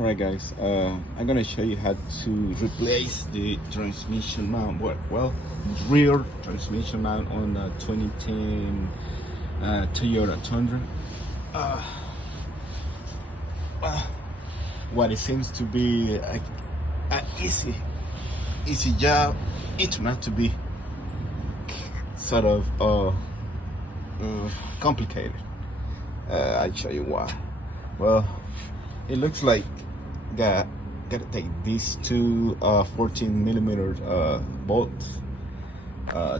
Alright guys, I'm gonna show you how to replace the transmission mount, rear transmission mount on the 2010 Toyota Tundra. Uh, well, what it seems to be a easy job, it turned out to be sort of complicated. I'll show you why. Well, it looks like gotta take these two 14 millimeter bolts,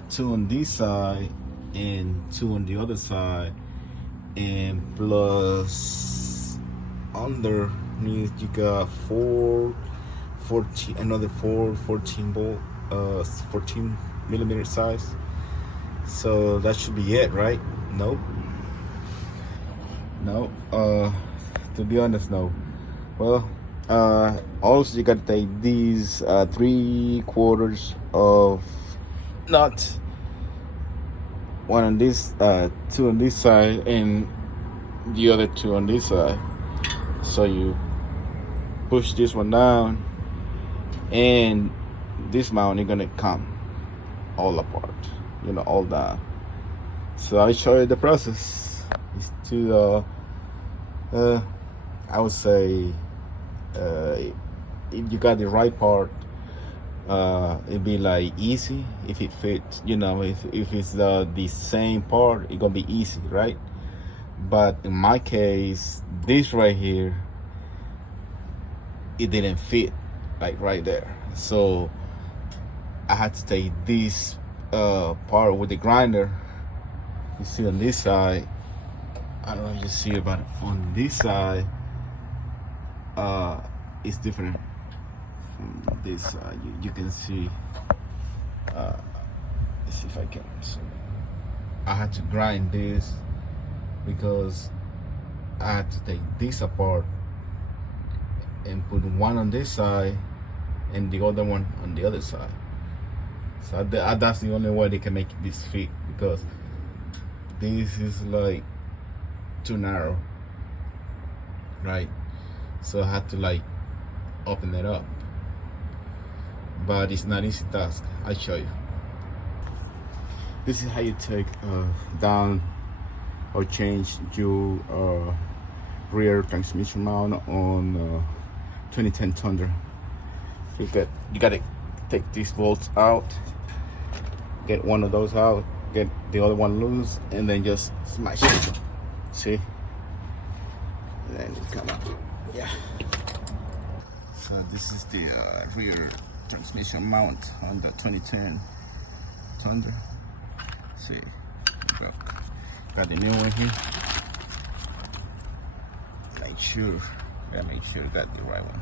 two on this side and two on the other side, and plus underneath you got 14 bolt, 14 millimeter size. So that should be it, right? Nope. No, to be honest, no. Well, also you gotta take these 3/4 of nuts, one on this, two on this side, and the other two on this side. So you push this one down, and this mount is gonna come all apart, all down. So I'll show you the process. It's to I would say if you got the right part, it'd be like easy if it fits. If it's the same part, it's gonna be easy, right? But in my case, this right here, it didn't fit, like right there. So I had to take this part with the grinder. You see on this side, I don't know if you see it, but on this side, it's different from this side. You can see. Let's see if I can. So I had to grind this because I had to take this apart and put one on this side and the other one on the other side. So that's the only way they can make this fit, because this is like too narrow, right? So I had to like open it up, but it's not easy task. I'll show you. This is how you take down or change your rear transmission mount on 2010 Tundra. You gotta take these bolts out, get one of those out, get the other one loose, and then just smash it. See? And then it come out. Yeah. So this is the rear transmission mount on the 2010 Tundra. See, got the new one here. Make sure you got the right one.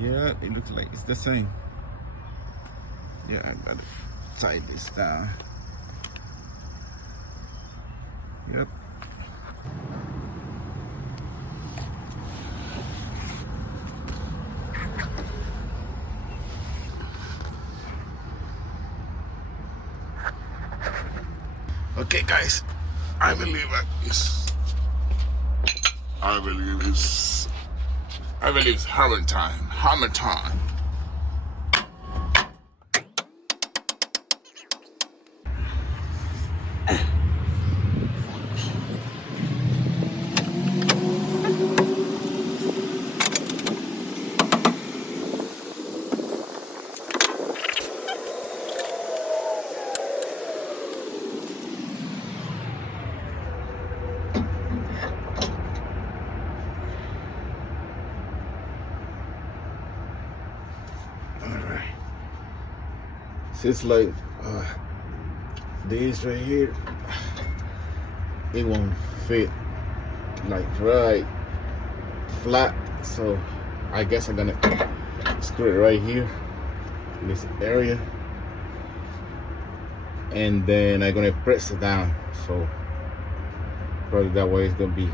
Yeah, it looks like it's the same. Yeah, I gotta tie this down. Yep. Okay, guys, I believe it's hammer time. Hammer time. So it's like this right here, it won't fit like right flat. So I guess I'm gonna screw it right here in this area, and then I'm gonna press it down. So probably that way it's gonna be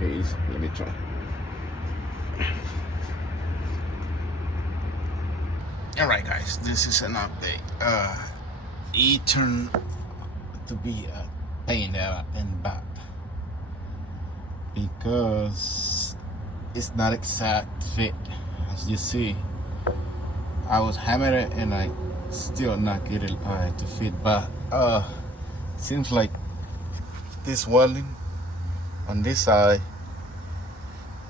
easy. Let me try. Alright guys, this is an update. It turned to be a pain in the butt because it's not exact fit. As you see, I was hammering it and I still not get it to fit, but seems like this welding on this side,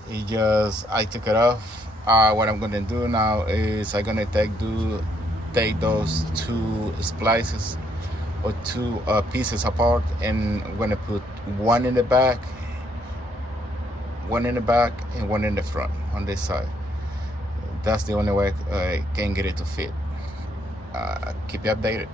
I took it off. What I'm gonna do now is I'm gonna take those two splices or two pieces apart, and I'm gonna put one in the back and one in the front on this side. That's the only way I can get it to fit. Keep you updated.